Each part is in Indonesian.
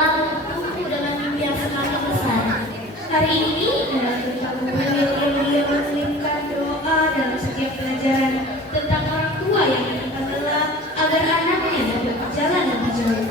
telah bertumbuh dengan mimpi yang semakin besar. Hari ini adalah tentang yang dia mengirimkan doa dalam setiap pelajaran tentang orang tua yang adalah agar anaknya dapat berjalan lebih jauh.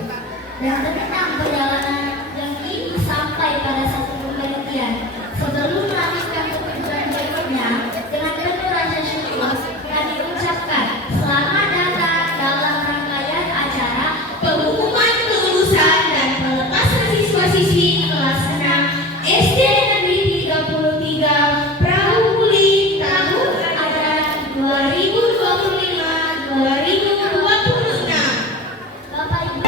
Dan tentang perjalanan yang ini sampai pada satu pemberhentian. Sebelum melanjutkan kehidupan berikutnya dengan penuh rasa syukur, kami ucapkan selamat datang dalam rangkaian acara pengumuman kelulusan dan pelepasan siswa-siswi kelas 6 SD Negeri 33 Perahu Muli tahun ajaran 2025-2026. Bapak Ibu.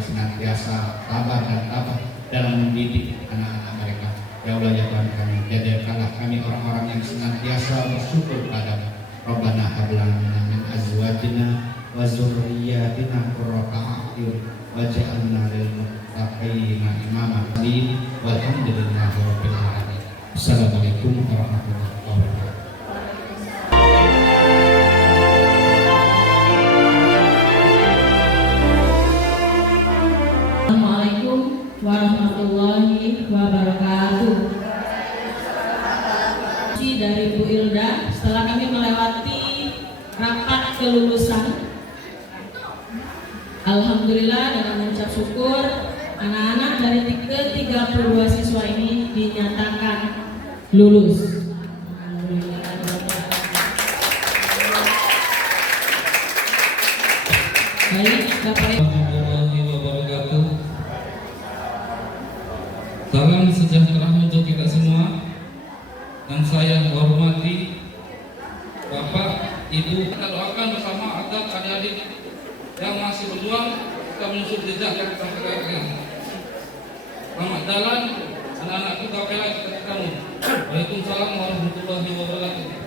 senantiasa sabar dan tabah dalam mendidik anak-anak mereka. Ya Allah ya Tuhan kami, jadikanlah kami orang-orang yang senantiasa bersyukur padamu. Rabbana hab lana min azwajina wa dzurriyyatina qurrata a'yun waj'alna lil muttaqina imama. Walhamdulillahi rabbil alamin. Assalamualaikum warahmatullahi wabarakatuh. Assalamualaikum warahmatullahi wabarakatuh. Dari Bu Ilda, setelah kami melewati rapat kelulusan, alhamdulillah dengan mengucap syukur anak-anak dari 32 siswa ini dinyatakan lulus. Baik, Bapak Ibu. Salam sejahtera untuk kita semua. Dan saya hormati Bapak, Ibu. Kita doakan bersama agar adik-adik yang masih berjuang kita menyusul jejak yang kita kerjakan. Selamat jalan anak-anakku, gapai cita-citamu. Waalaikumsalam warahmatullahi wabarakatuh.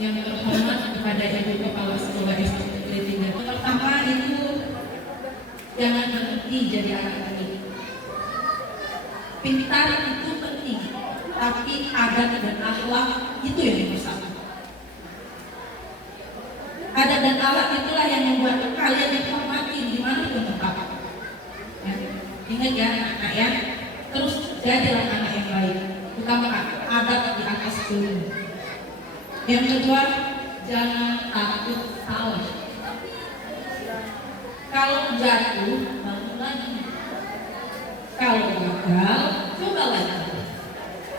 Yang terhormat kepada Ibu Kepala Sekolah SD Negeri 3. Pertama itu jangan berhenti jadi anak baik. Pintar itu penting, tapi adat dan akhlak itu yang rusak. Adat dan akhlak itulah yang membuat kalian dihormati dimanapun tempat. Ya. Ingat ya anak ya, terus jadilah anak yang baik, utamakan adat di atas dulu. Yang kedua, jangan takut salah. Kalau jatuh, bangun lagi. Kalau gagal, coba lagi.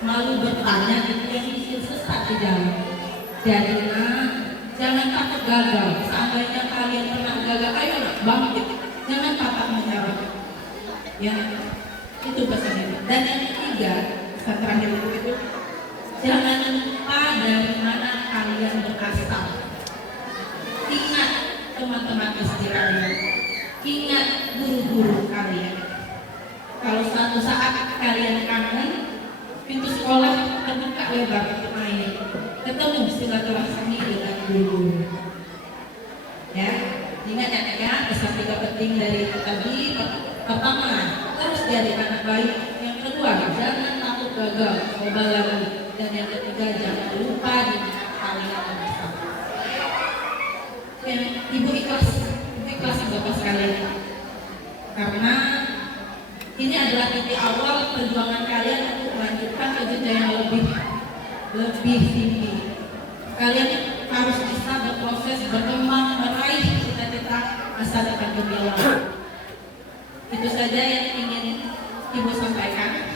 Malu bertanya itu yang bikin sesat di jalan. Jadi jangan takut gagal. Seandainya kalian pernah gagal, ayo nak bangkit. Jangan patah menyerah. Ya, itu pesannya. Dan yang ketiga, pesan terakhir itu, jangan lupa dari mana kalian berasal. Ingat teman-teman SD kalian. Ingat guru-guru kalian. Kalau suatu saat kalian kangen, pintu sekolah terbuka lebar untuk main, ketemu silaturahmi dengan guru. Ya, ingat ya, pesan tiga penting dari tadi. Pertama, terus jadi anak baik. Yang kedua, jangan takut gagal, coba lagi. Dan yang ketiga, jangan lupa dengan kalian bersama. Ibu ikhlas Bapak sekalian, karena ini adalah titik awal perjuangan kalian untuk melanjutkan ke jenjang yang lebih tinggi. Kalian harus bisa berproses, berkembang, meraih cita-cita masa depan gemilang. Itu saja yang ingin Ibu sampaikan.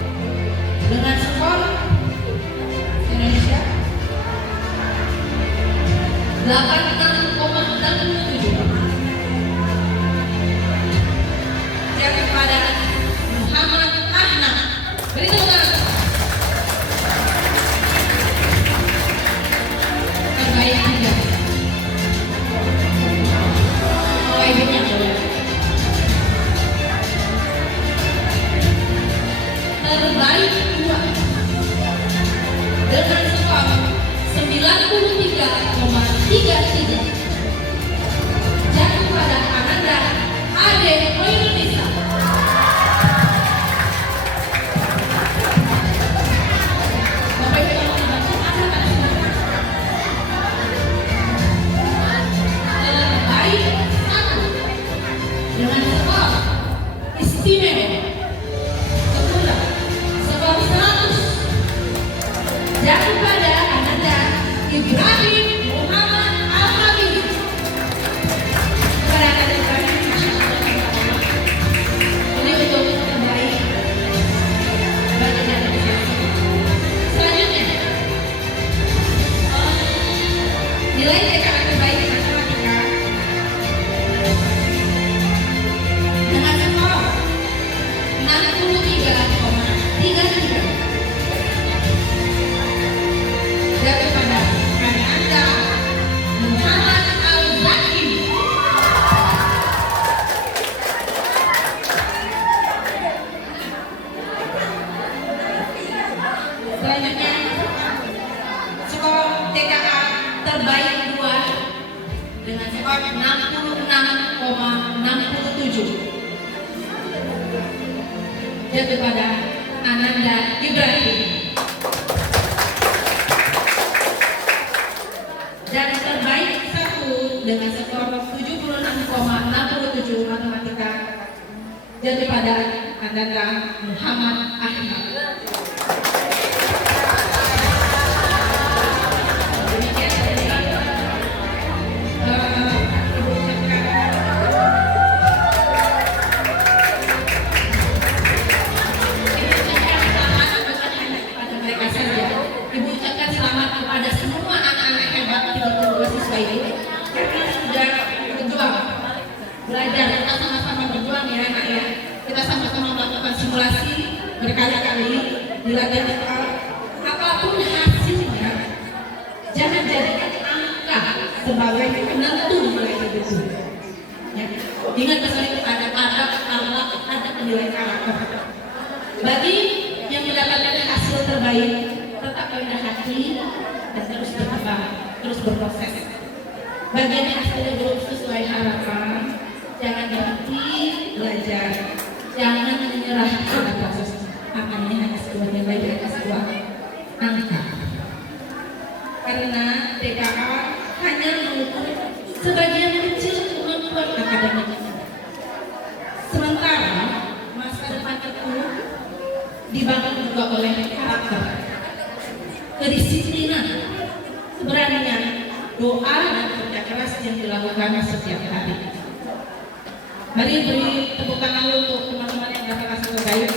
Dengan skor Indonesia 86,67 kepada Muhammad Ahmad. Beri tepuk tangan. Terbaik juga. Mulai banyak ya. Terbaik dua dengan skor 93,33 jatuh pada Ananda Ade Indonesia. Bapak Ibu yang membantu Anda pada terbaik satu dengan skor istimewa kedua skor 100 jatuh pada Ananda Ibrahim Muhammad Al-Habib. Kepada Ananda Ibrahim, ini untuk terbaik bagi Anda. Selanjutnya, nilai TKA terbaik matematika dengan skor 63,33 jatuh pada Ananda Muhammad Al-Zaki. Selanjutnya, skor TKA terbaik 2 dengan skor 66,67 jatuh pada Ananda Ibrahim. Dan terbaik 1 dengan skor 76,67 matematika jatuh pada Ananda Muhammad Ahmad. Demikian tadi Ibu ucapkan selamat bukan hanya kepada mereka saja. Ibu ucapkan selamat kepada semua anak-anak hebat 32 siswa ini karena sudah berjuang, belajar. Kita sama-sama berjuang ya anak ya. Kita sama-sama melakukan simulasi berkali-kali di latihan TKA. Apapun hasilnya, jangan jadikan angka sebagai penentu nilai itu. Ya. Ingat pesan itu, ada adab, akhlak, ada penilaian karakter. Bagi yang mendapatkan hasil terbaik, tetap rendah hati dan terus berkembang, terus berproses. Bagi yang hasilnya belum sesuai harapan, jangan berhenti belajar, jangan menyerah pada proses. Makanya hanya sebuah nilai di atas dua. karena TKA hanya mengukur sebagian kecil kemampuan akademiknya. Sementara masa depan itu dibangun juga oleh karakter, kedisiplinan, keberanian, doa dan kerja keras yang dilakukan setiap hari. Mari beri tepuk tangan untuk teman-teman yang datang kasih terbaik.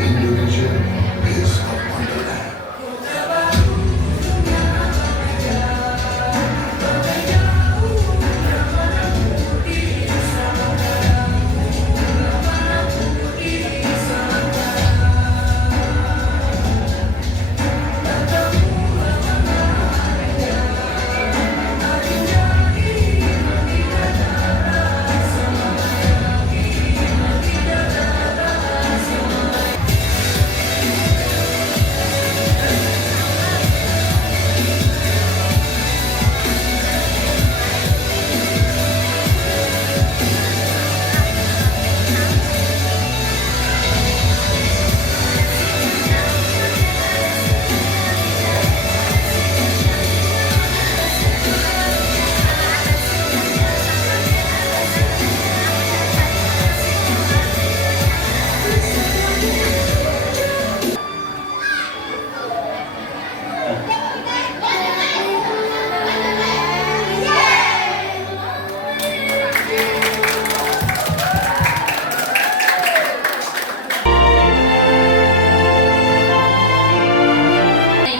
Indonesia is a wonderland.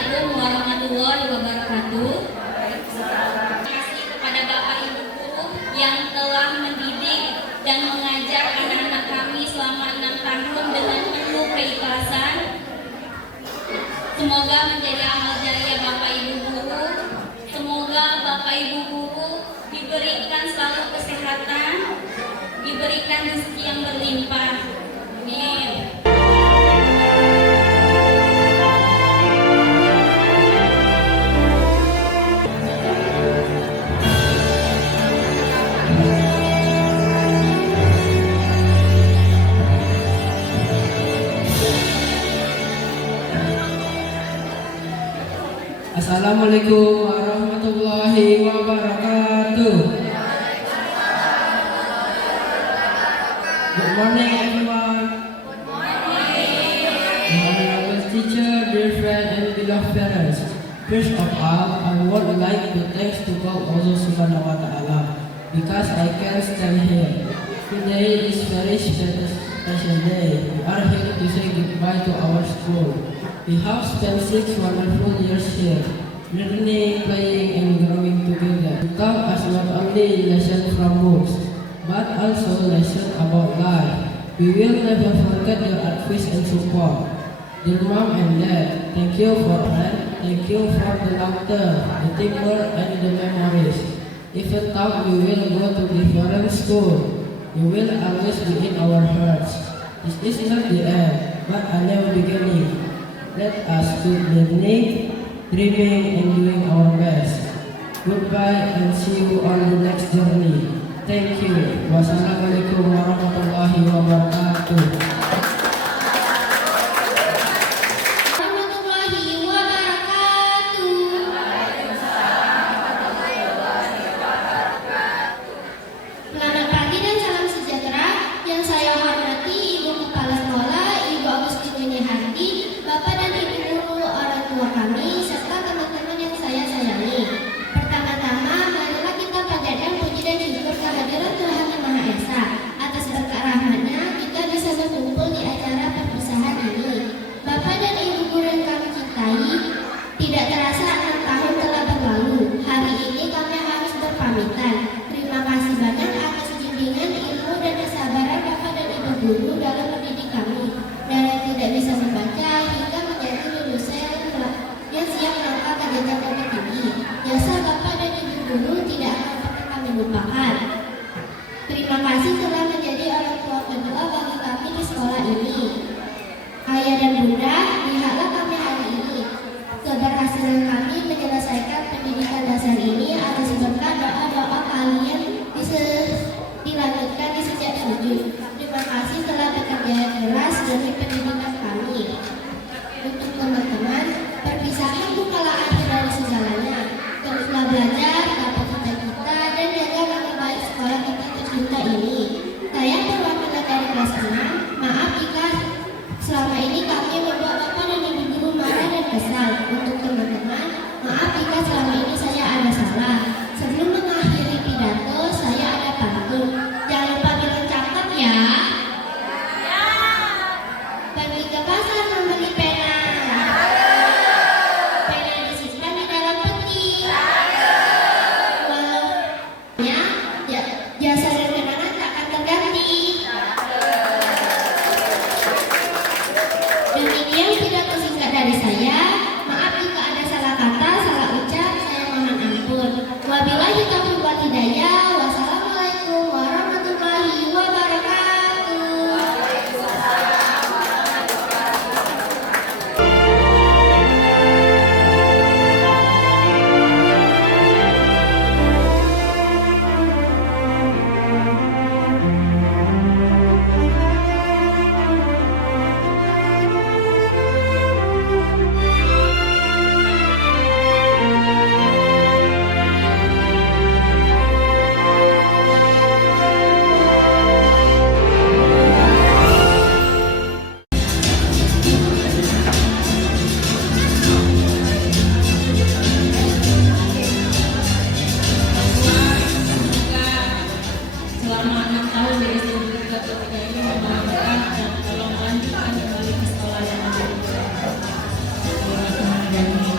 Assalamualaikum warahmatullahi wabarakatuh. Terima kasih kepada Bapak Ibu guru yang telah mendidik dan mengajar anak-anak kami selama 6 tahun dengan penuh keikhlasan. Semoga menjadi amal jariah Bapak Ibu guru. Semoga Bapak Ibu guru diberikan selalu kesehatan, diberikan rezeki yang berlimpah. Amin. Assalamualaikum warahmatullahi wabarakatuh. Good morning, everyone. Good morning, our teacher, dear friend, and beloved parents. First of all, I would like to thank to God Allah Subhanahu wa Taala because I can stand here. Today is very special day. We are here to say goodbye to our school. We have spent 6 wonderful years here, learning, playing, and growing together. We taught us not only lessons from books, but also lessons about life. We will never forget your advice and support. Dear Mom and Dad, thank you for that. Thank you for the laughter, the teamwork, and the memories. Even though we will go to different school, you will always be in our hearts. This is not the end, but a new beginning. Let us keep learning, dreaming, and doing our best. Goodbye and see you on the next journey. Thank you. Wassalamualaikum warahmatullahi wabarakatuh. Warahmatullahi wabarakatuh. Selamat pagi dan salam sejahtera. Yang saya hormati Ibu Kepala Sekolah, Ibu Agustin Hati, Bapak dan Ibu guru, orang tua kami, serta teman-teman yang saya sayangi. Pertama-tama, marilah kita panjatkan puji dan syukur kehadiran Tuhan Yang Maha Esa. Atas berkat rahmat-Nya, kita bisa berkumpul terlupakan. Terima kasih telah menjadi orang tua kedua bagi kami di sekolah ini. Ayah dan bunda, lihatlah kami hari ini. Keberhasilan kami menyelesaikan pendidikan dasar ini atas berkat doa-doa kalian dilanjutkan di sejak sujud. Terima kasih telah bekerja keras demi pendidikan kami. Untuk teman-teman, perpisahan bukanlah akhir dari segalanya. Teruslah belajar, dapat cita-cita, dan jaga nama baik sekolah kita tercinta ini. Saya perwakilan dari kelas 6. Maaf jika selama ini kami membuat bapak dan ibu guru marah dan kesal. Untuk teman-teman, maaf jika selama ini saya ada salah. Sebelum mengakhiri pidato, saya ada pantun. Jangan lupa bilang catat ya. Pergi ke pasar membeli pena. Pena disimpan di dalam peti. Walaunya jasa dan kenangan tak akan terganti. Demikian pidato singkat dari saya. Maaf jika ada salah kata, salah ucap, saya mohon ampun. Wabillahi taufiq wal hidayah. Wassalamualaikum warahmatullahi wabarakatuh. Selama 6 tahun di SD Negeri Gatot Tiga ini membahagiakan dan tolong lanjutkan kembali ke sekolah yang lebih baik. Sekolah Kemandani.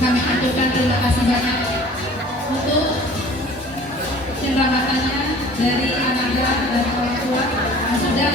Kami aturkan terima kasih banyak untuk cenderahatannya dari anak-anak dan orang tua yang sudah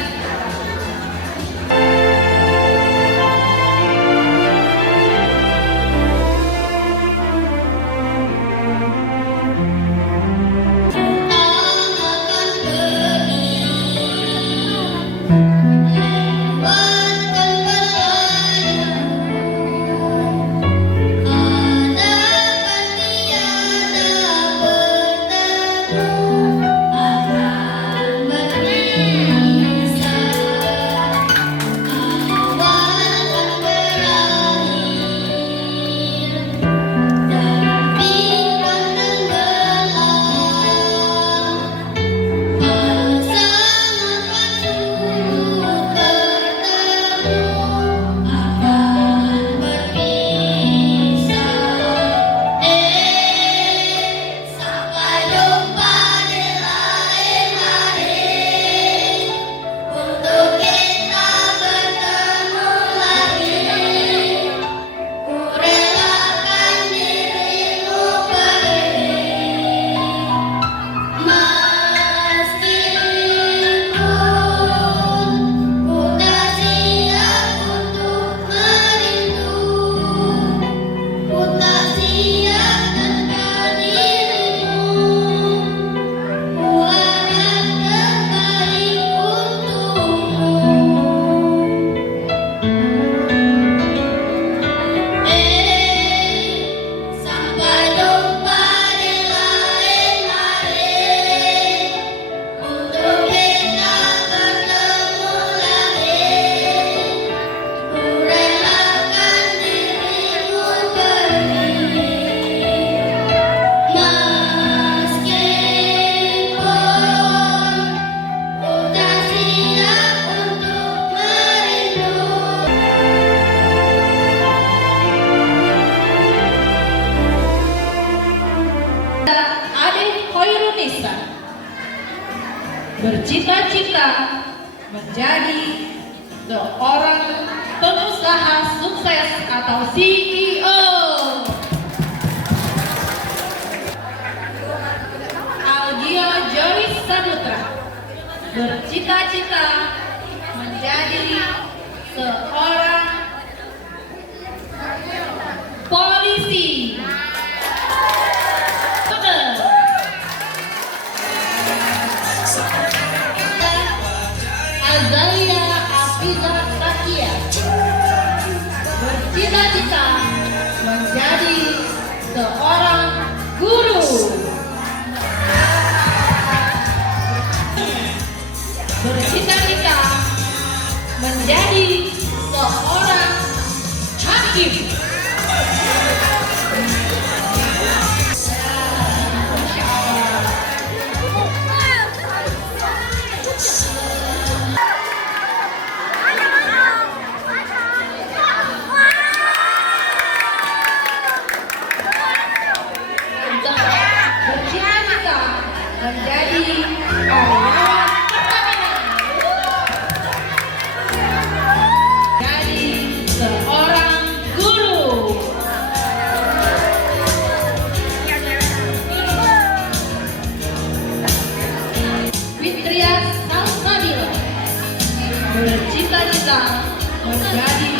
bercita-cita menjadi seorang pengusaha sukses atau CEO. Algia Joris Saputra bercita-cita menjadi seorang polisi. Azalia Afiza Takia bercita-cita menjadi seorang guru. Bercita-cita menjadi seorang hakim. Bercita-cita menjadi karyawan Pertamina. Jadi seorang guru. Fitria Salsabila bercita-cita menjadi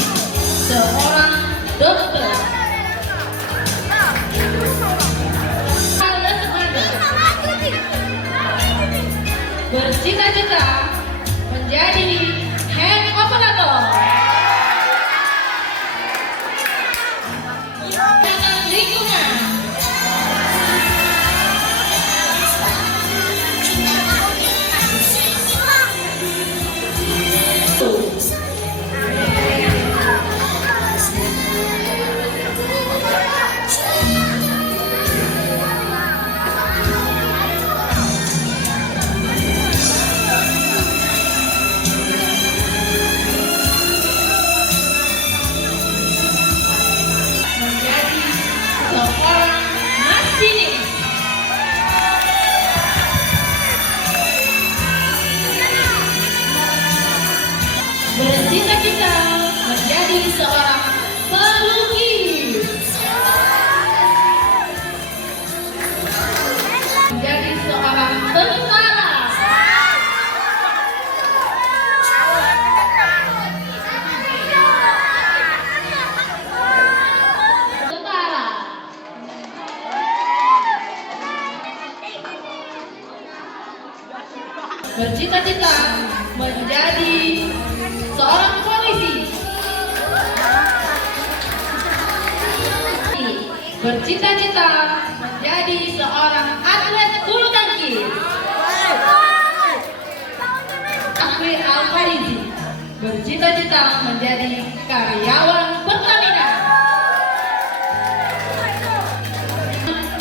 seorang dokter. Bercita-cita menjadi head operator. Dengan lingkungan. Menjadi seorang masinis. Bercita-cita menjadi seorang pelukis. Menjadi seorang tentara. Tentara. Bercita-cita menjadi seorang polisi. Bercita-cita menjadi seorang atlet bulu tangkis. Akri Al-Farizi bercita-cita menjadi karyawan Pertamina.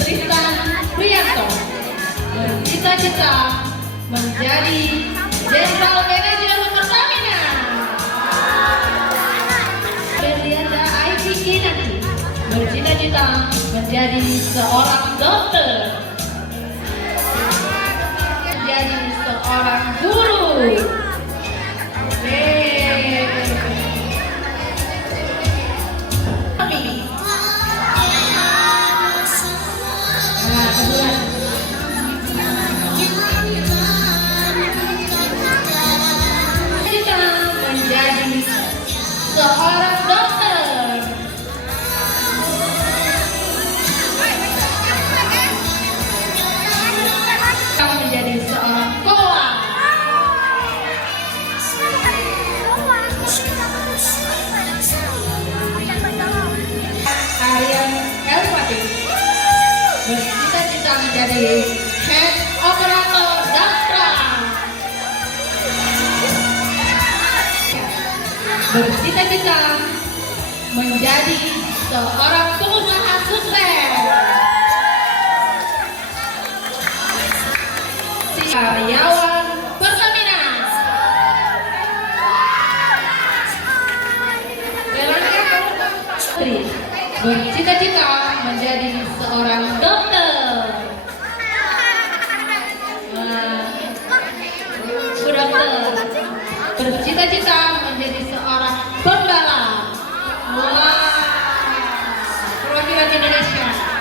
Tristan Priyanto bercita-cita menjadi General Manager Pertamina. Berliana IT Kinanti bercita-cita menjadi seorang dokter. Menjadi seorang guru. Nah, kedua. Kita menjadi seorang dokter. Kita menjadi seorang pengawal. Aryan Elfati bercita-cita menjadi head operator Dastra. Bercita-cita menjadi seorang pengusaha sukses. Karyawan Pertamina. Bercita-cita menjadi seorang dokter. Bu dokter. bercita-cita menjadi seorang pembalap. Wah, perwakilan Indonesia.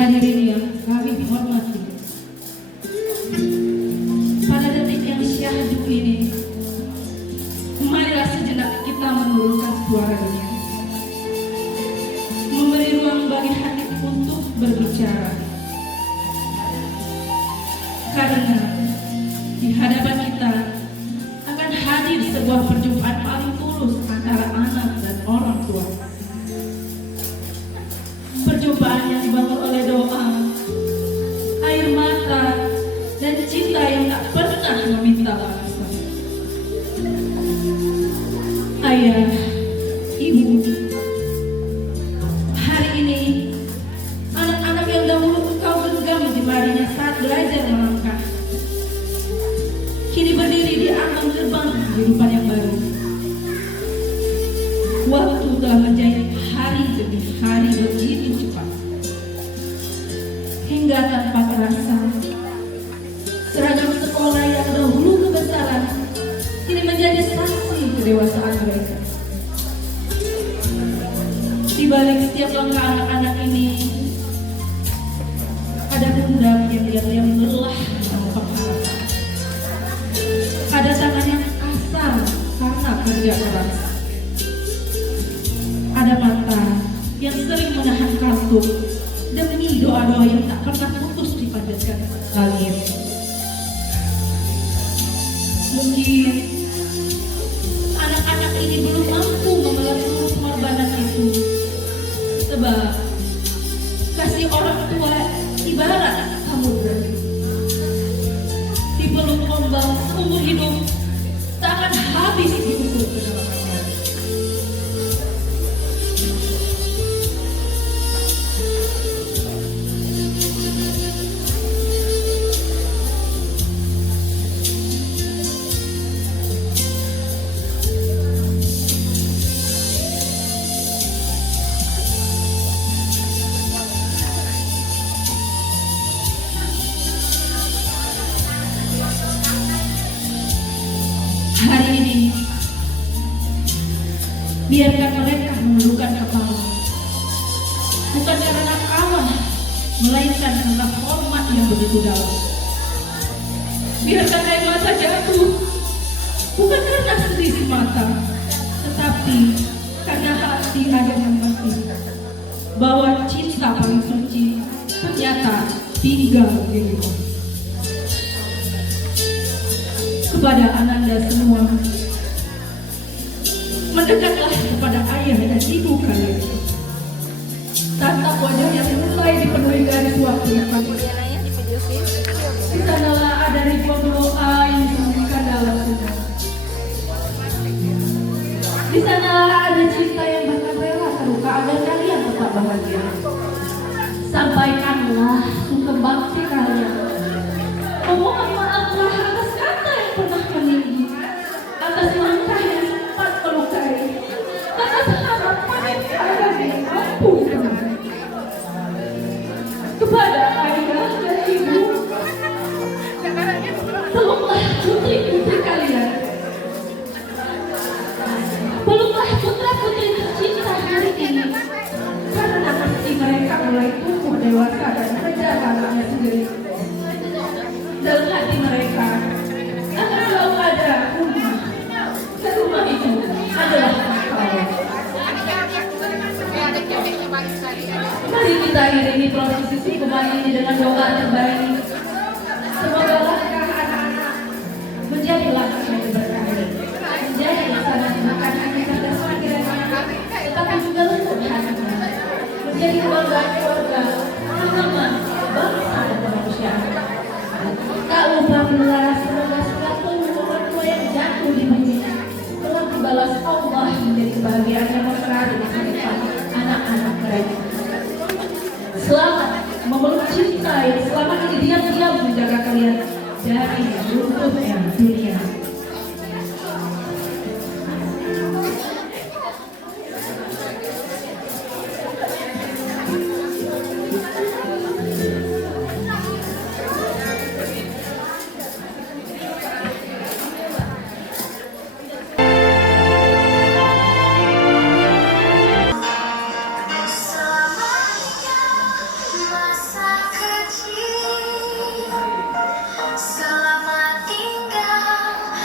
Hadirin yang kami hormati, berbicara. Karena di hadapan kita akan hadir sebuah perjumpaan paling tulus antara anak dan orang tua. Perjumpaan yang dibangun oleh doa, air mata, dan cinta yang tak pernah meminta balasan. Ayah, ibu, hari ini anak-anak yang dahulu engkau genggam jemarinya saat belajar melangkah, kini berdiri di ambang gerbang kehidupan yang baru. Waktu telah menjadi hari demi hari begitu cepat, hingga tanpa terasa seragam sekolah yang dahulu kebesaran kini menjadi saksi kedewasaan mereka. Di balik setiap langkah anak-anak ini ada pundak yang diam-diam lelah tanpa harapan. Ada tangan yang kasar karena kerja keras. Ada mata yang sering menahan kantuk demi doa-doa yang tak pernah putus dipanjatkan langit. Mungkin anak-anak ini belum mampu memelas seluruh pengorbanan itu, sebab kasih orang tua ibarat samudra. Dipeluk ombak seumur hidup tak akan habis diukur kedalamannya. Hari ini, biarkan mereka menundukkan kepala, bukan karena kalah, melainkan karena hormat yang begitu dalam. Biarkan air mata jatuh, bukan karena sedih semata, tetapi karena hati ada yang mengerti bahwa cinta paling suci ternyata tinggal di rumah. Kepada ananda semua, mendekatlah kepada ayah dan ibu kalian. Tatap wajah yang mulai dipenuhi garis waktu yang panjang. Di sanalah ada ribuan doa yang disembunyikan dalam sunnah. Di sanalah ada cinta yang bahkan rela terluka agar kalian tetap bahagia. Sampaikanlah sungkem bakti kalian. Mohon maaflah atas kata yang pernah meninggi, atas langkah yang sempat melukai, atas harapan yang kadang mampu tenang. Kepada ayah dan ibu, peluklah putri-putri kalian. Peluklah putra-putri tercinta hari ini, karena hati mereka mulai tumbuh dewasa dan mengejar anaknya sendiri. Dalam hati mereka akan selalu ada rumah, dan rumah itu adalah engkau. Mari kita iringi prosesi kembali ini dengan doa terbaik. Semoga langkah anak-anak menjadi langkah yang berkahi, menjadi laksana bukan hanya cerdas pikirannya, tetapi juga lembut hatinya, menjadi keluarga-keluarga, aman, bangsa dan kemanusiaan. Tak lupa pula semoga segala orang tua yang jatuh di bumi telah dibalas Allah menjadi kebahagiaan yang mesra di kehidupan anak-anak mereka. Selamat memeluk cinta yang selama ini diam-diam menjaga kalian dari runtuhnya dunia. Selamat tinggal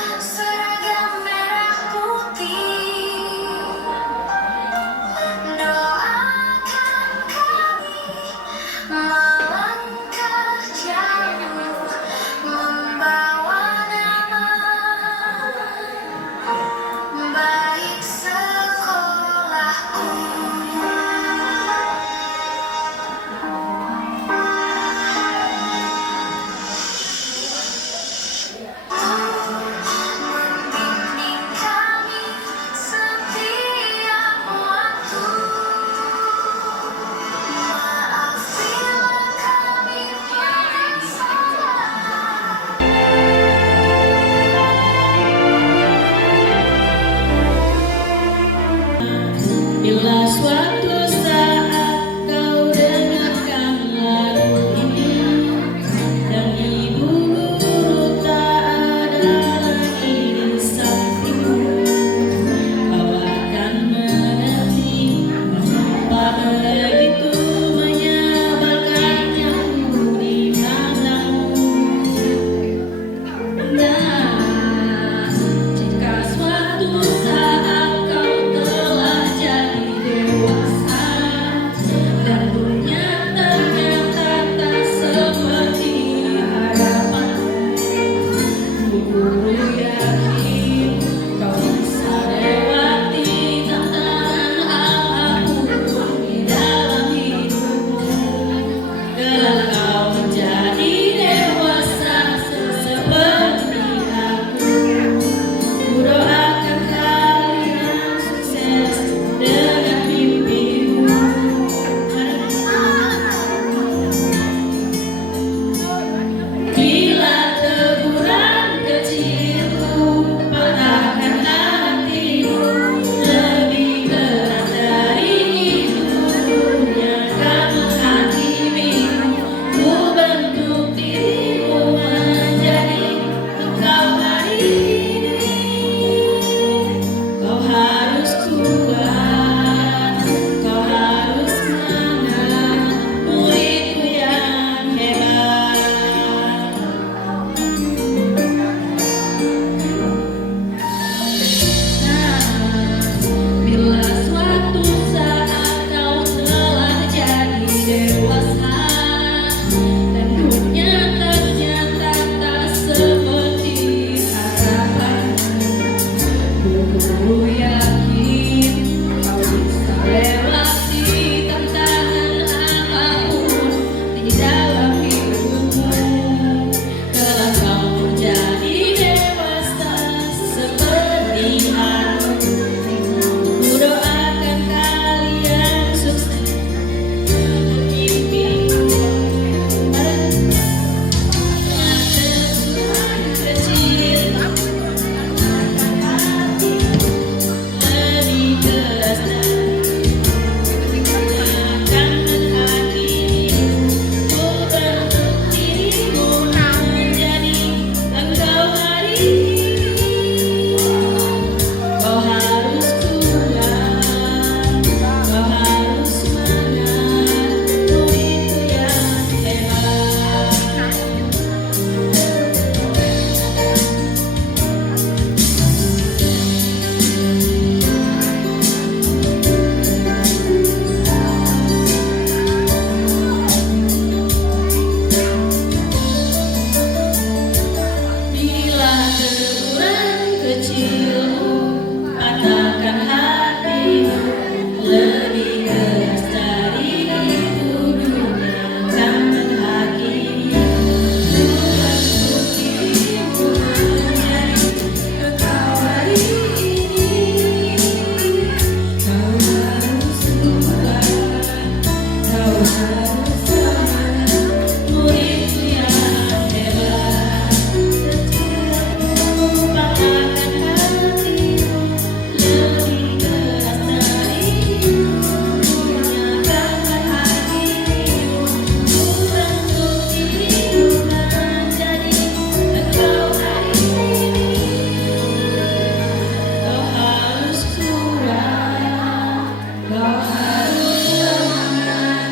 Kau harus semangat,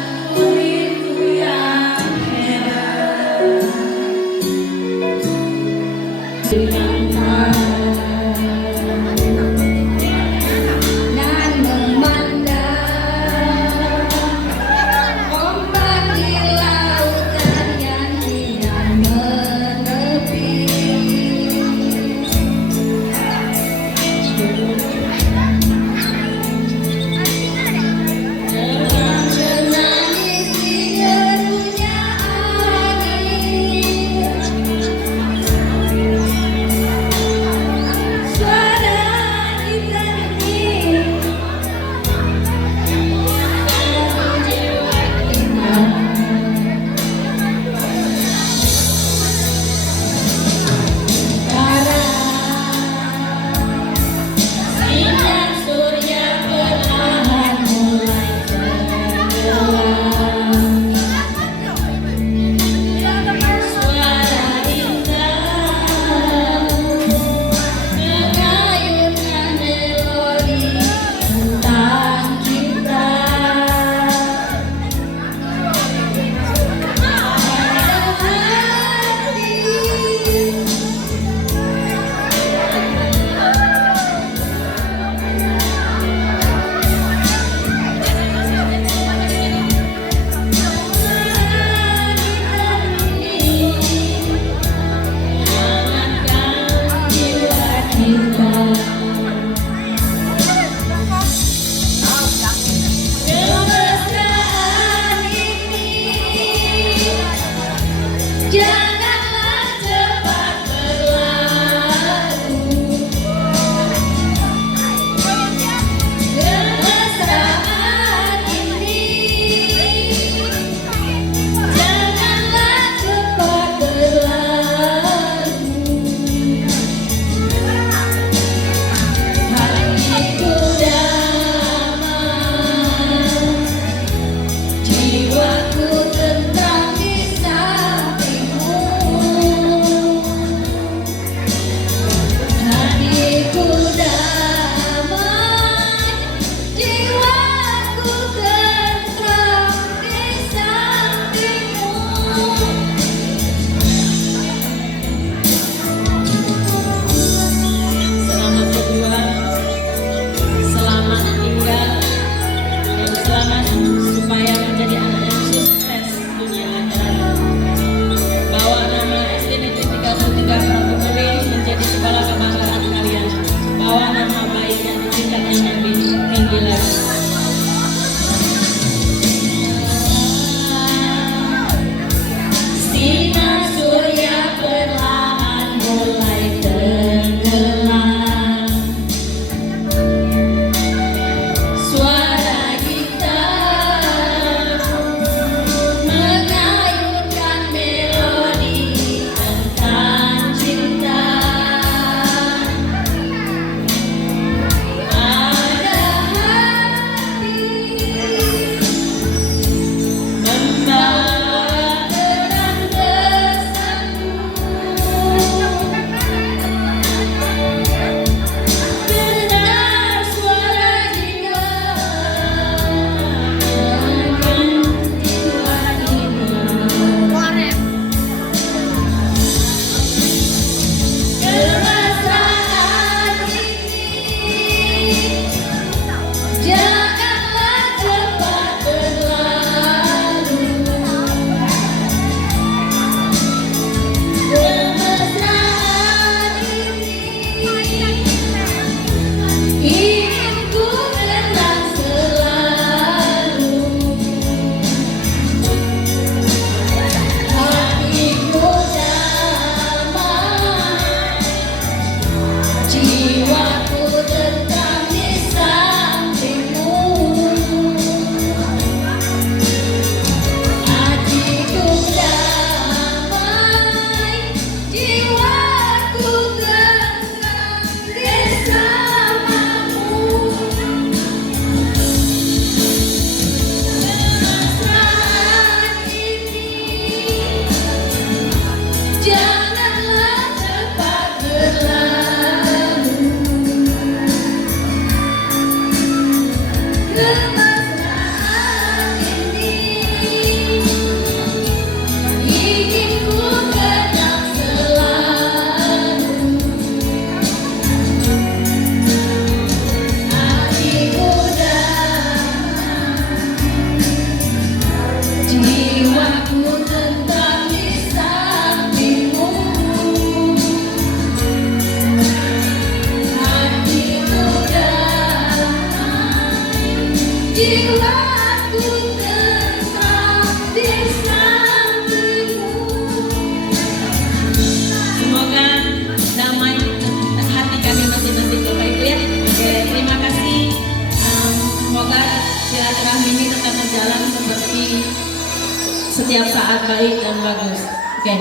setiap saat baik dan bagus. Oke,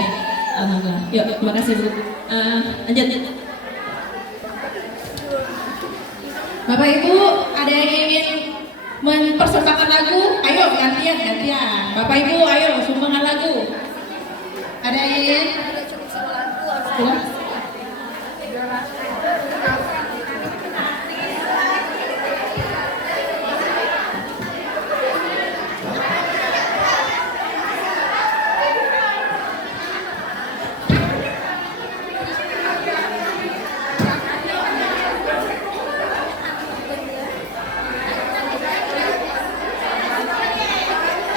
alhamdulillah. Yuk, terima kasih Bu. Lanjut. Bapak Ibu, ada yang ingin mempersembahkan lagu? Ayo gantian. Bapak Ibu, ayo sumbangan lagu. Ada yang ingin? Sudah?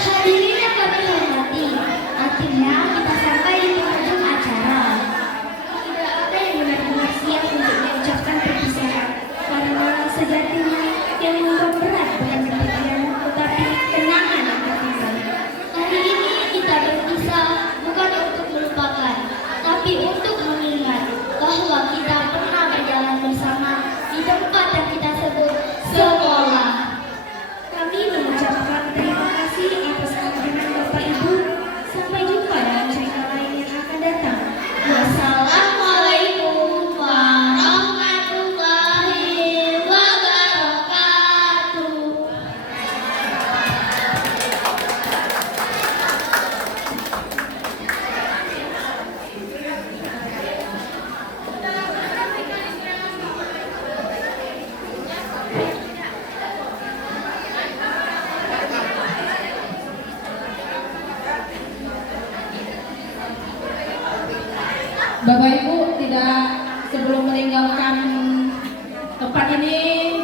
Hadirin yang kami hormati, akhirnya kita sampai di penghujung acara. Tidak ada yang benar-benar siap untuk mengucapkan perpisahan, karena sejatinya yang membuat berat bukan berpikiran, tetapi kenangan yang terpisah. Hari ini kita berpisah bukan untuk melupakan, tapi untuk mengingat bahwa kita pernah berjalan bersama di tempat yang kita sebut sekolah. Kami mengucapkan terima kasih atas kehadiran Bapak Ibu. Sampai jumpa dalam cerita lain yang akan datang. Wassalamualaikum warahmatullahi wabarakatuh. Bapak Ibu, tidak sebelum meninggalkan tempat ini,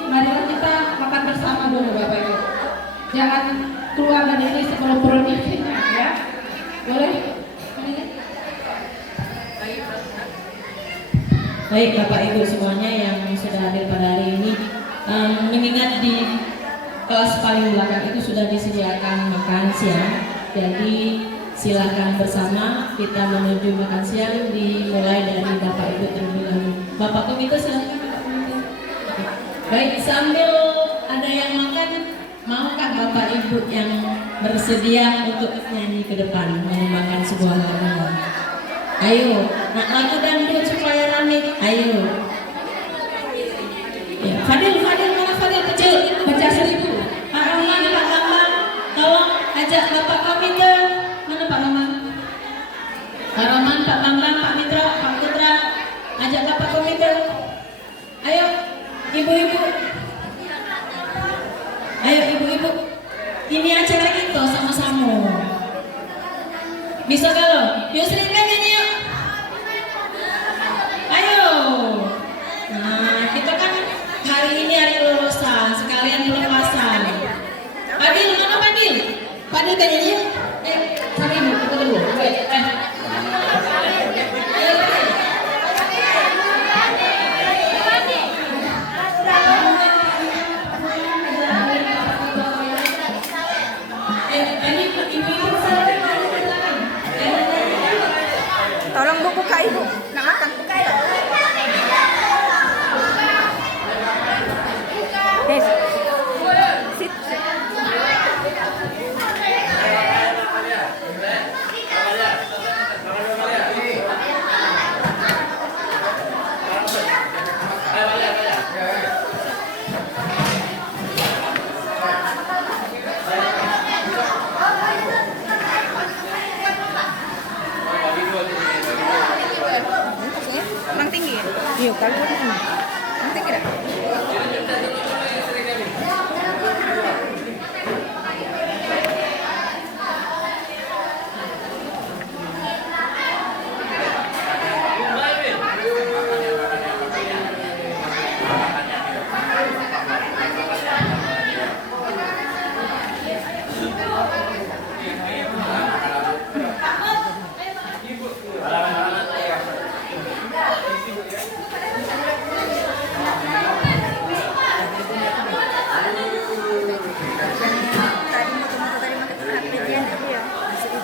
marilah kita makan bersama dulu Bapak Ibu. Jangan keluar dari ini sebelum produktifnya ya. Boleh? Baik Bapak Ibu semuanya yang sudah hadir pada hari ini, mengingat di kelas paling belakang itu sudah disediakan makan siang, jadi silakan bersama kita menuju makan siang dimulai dari Bapak Ibu terlebih dahulu. Bapak Komite silakan. Baik, sambil ada yang makan, maukah Bapak Ibu yang bersedia untuk nyanyi ke depan mengembangkan sebuah lagu? Ayo, nak lagu dangdut supaya rame. Ayo. Ya, Fadil mana Fadil kecil baca 1000. Pak Rahman, Pak Bambang, tolong ajak Bapak Komite. Mana Pak Rahman? Pak Rahman, Pak Bambang, Pak Mitra, Pak Putra, ajak Bapak Komite. Ayo, ibu-ibu. Ayo ibu-ibu. Ini acara kita sama-sama. Bisa kalau? Yuk serikan nyanyi yuk. Ayo. Nah, kita kan hari ini hari lulusan, sekalian pelepasan. Fadil, mana Fadil? Fadil kan nyanyi yuk. Sama ibu, kita dulu. Oke, Ayo, Fadil. Tolong buka ibu, nak makan buka ya. Sit. Emang tinggi? Iya, kalau tinggi. Emang tinggi dah. Tadi moto-moto tadi makan HP dia ya. Masih ke